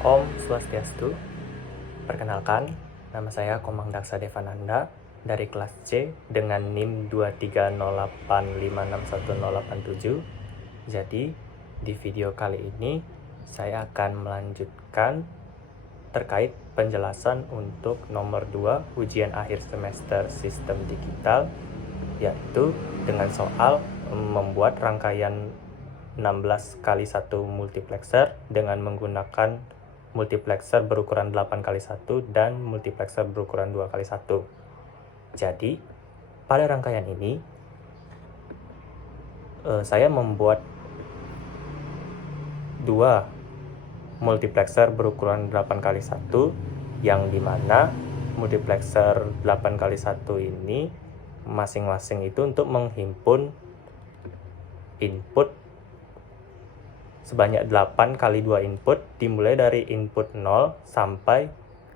Om Swastiastu. Perkenalkan, nama saya Komang Daksa Devananda dari kelas C dengan NIM 23085610887. Jadi, di video kali ini saya akan melanjutkan terkait penjelasan untuk nomor 2 ujian akhir semester sistem digital, yaitu dengan soal membuat rangkaian 16 kali 1 multiplexer dengan menggunakan multiplexer berukuran 8x1 dan multiplexer berukuran 2x1. Jadi, pada rangkaian ini saya membuat dua multiplexer berukuran 8x1 yang dimana multiplexer 8x1 ini masing-masing itu untuk menghimpun input sebanyak 8 kali 2 input dimulai dari input 0 sampai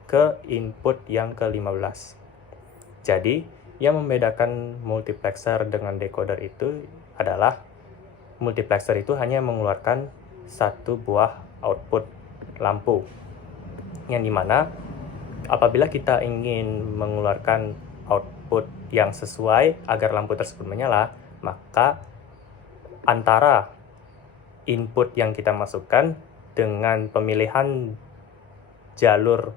ke input yang ke-15. Jadi, yang membedakan multiplexer dengan decoder itu adalah multiplexer itu hanya mengeluarkan satu buah output lampu. Yang dimana apabila kita ingin mengeluarkan output yang sesuai agar lampu tersebut menyala, maka antara input yang kita masukkan dengan pemilihan jalur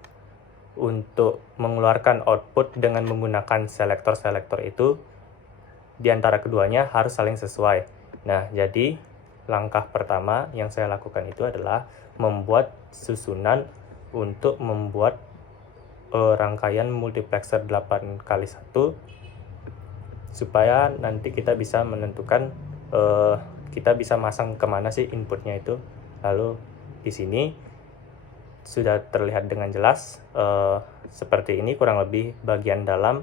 untuk mengeluarkan output dengan menggunakan selektor-selektor itu, di antara keduanya harus saling sesuai. Nah, jadi langkah pertama yang saya lakukan itu adalah membuat susunan untuk membuat rangkaian multiplexer 8x1 supaya nanti kita bisa menentukan kita bisa masang kemana sih inputnya itu. Lalu di sini sudah terlihat dengan jelas seperti ini kurang lebih bagian dalam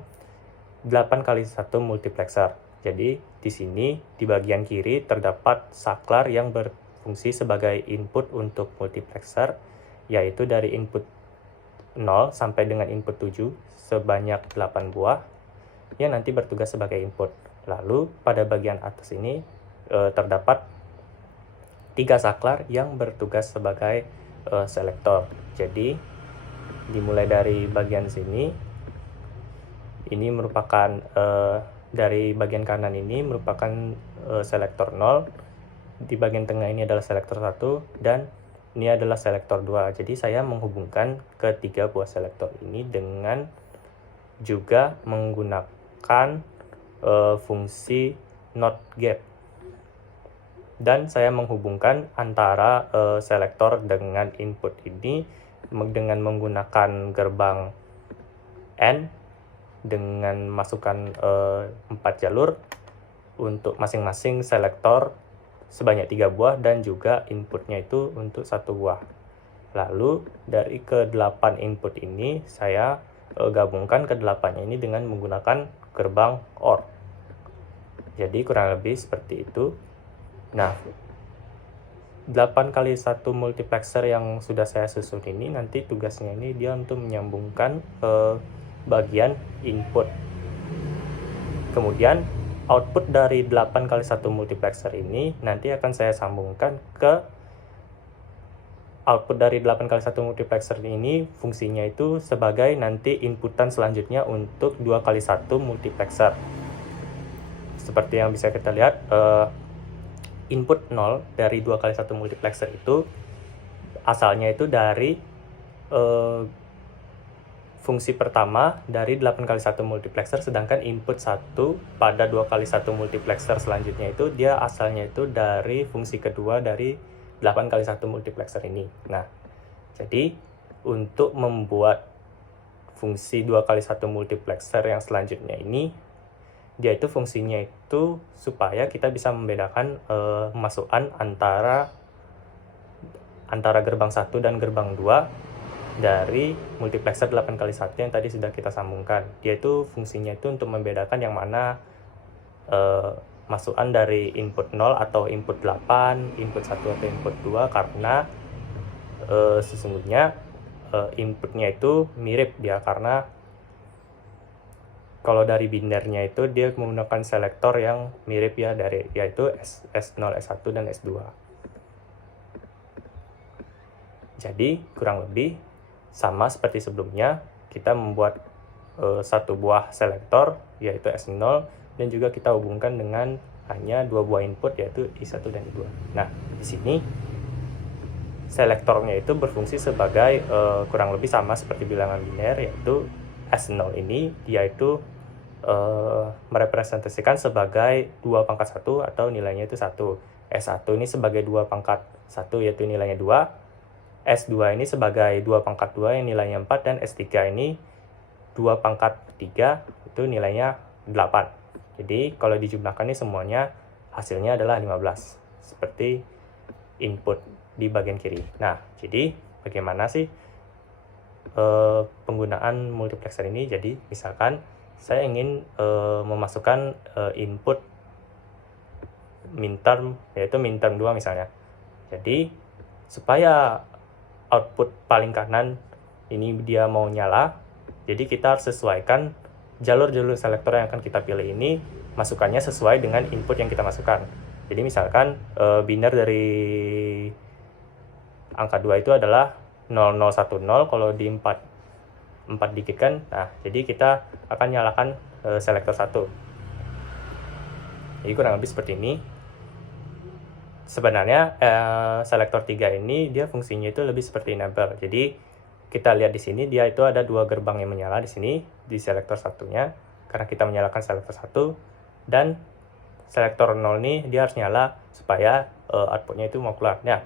8x1 multiplexer. Jadi di sini di bagian kiri terdapat saklar yang berfungsi sebagai input untuk multiplexer, yaitu dari input 0 sampai dengan input 7 sebanyak 8 buah yang nanti bertugas sebagai input. Lalu pada bagian atas ini terdapat 3 saklar yang bertugas sebagai selektor. Jadi dimulai dari bagian sini, ini merupakan dari bagian kanan ini merupakan selektor 0, di bagian tengah ini adalah selektor 1, dan ini adalah selektor 2. Jadi saya menghubungkan ketiga buah selektor ini dengan juga menggunakan fungsi NOT gap. Dan saya menghubungkan antara selektor dengan input ini dengan menggunakan gerbang N dengan masukkan 4 jalur untuk masing-masing selektor sebanyak 3 buah dan juga inputnya itu untuk 1 buah. Lalu dari ke-8 input ini saya gabungkan ke-8-nya ini dengan menggunakan gerbang OR. Jadi kurang lebih seperti itu. Nah, 8x1 multiplexer yang sudah saya susun ini nanti tugasnya ini dia untuk menyambungkan bagian input. Kemudian output dari 8x1 multiplexer ini nanti akan saya sambungkan ke output dari 8x1 multiplexer ini, fungsinya itu sebagai nanti inputan selanjutnya untuk 2x1 multiplexer. Seperti yang bisa kita lihat, input 0 dari 2x1 multiplexer itu asalnya itu dari fungsi pertama dari 8x1 multiplexer, sedangkan input 1 pada 2x1 multiplexer selanjutnya itu dia asalnya itu dari fungsi kedua dari 8x1 multiplexer ini. Nah, jadi untuk membuat fungsi 2x1 multiplexer yang selanjutnya ini, dia itu fungsinya itu supaya kita bisa membedakan masukan antara gerbang 1 dan gerbang 2 dari multiplexer 8x1 yang tadi sudah kita sambungkan. Dia itu fungsinya itu untuk membedakan yang mana masukan dari input 0 atau input 8, input 1 atau input 2, karena sesungguhnya inputnya itu mirip dia, karena kalau dari binarnya itu dia menggunakan selektor yang mirip ya, yaitu S0, S1, dan S2. Jadi kurang lebih sama seperti sebelumnya, kita membuat satu buah selektor yaitu S0, dan juga kita hubungkan dengan hanya dua buah input yaitu I1 dan I2. Nah, di sini selektornya itu berfungsi sebagai kurang lebih sama seperti bilangan biner, yaitu S0 ini dia itu merepresentasikan sebagai 2 pangkat 1 atau nilainya itu 1. S1 ini sebagai 2 pangkat 1 yaitu nilainya 2. S2 ini sebagai 2 pangkat 2 yang nilainya 4, dan S3 ini 2 pangkat 3 itu nilainya 8. Jadi kalau dijumlahkan ini semuanya hasilnya adalah 15 seperti input di bagian kiri. Nah, jadi bagaimana sih penggunaan multiplexer ini? Jadi misalkan saya ingin memasukkan input minterm, yaitu minterm 2 misalnya. Jadi supaya output paling kanan ini dia mau nyala, jadi kita harus sesuaikan jalur-jalur selektor yang akan kita pilih ini, masukannya sesuai dengan input yang kita masukkan. Jadi misalkan biner dari angka 2 itu adalah 0010, kalau di 4 digit kan. Nah, jadi kita akan nyalakan selektor 1. Jadi kurang lebih seperti ini. Sebenarnya selektor 3 ini dia fungsinya itu lebih seperti enabler. Jadi kita lihat di sini dia itu ada 2 gerbang yang menyala di sini di selektor satunya, karena kita menyalakan selektor 1, dan selektor 0 ini dia harus nyala supaya outputnya itu mau keluar. Nah,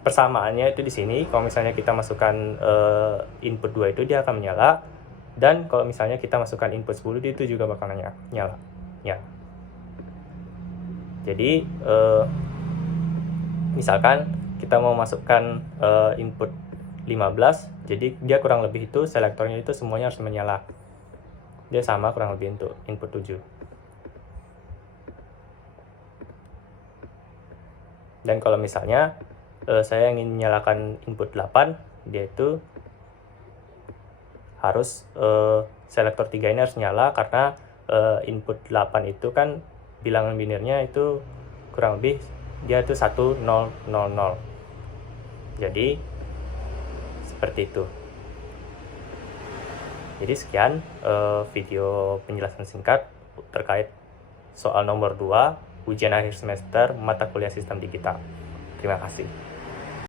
persamaannya itu di sini, kalau misalnya kita masukkan input 2 itu dia akan menyala, dan kalau misalnya kita masukkan input 10 itu juga bakal nyala. Ya. Jadi misalkan kita mau masukkan input 15, jadi dia kurang lebih itu selektornya itu semuanya harus menyala. Dia sama kurang lebih untuk input 7. Dan kalau misalnya saya ingin menyalakan input 8, dia itu harus selektor 3 ini harus nyala, karena input 8 itu kan bilangan binernya itu kurang lebih dia itu 1 0 0 0. Jadi seperti itu. Jadi sekian video penjelasan singkat terkait soal nomor 2 ujian akhir semester mata kuliah sistem digital. Terima kasih.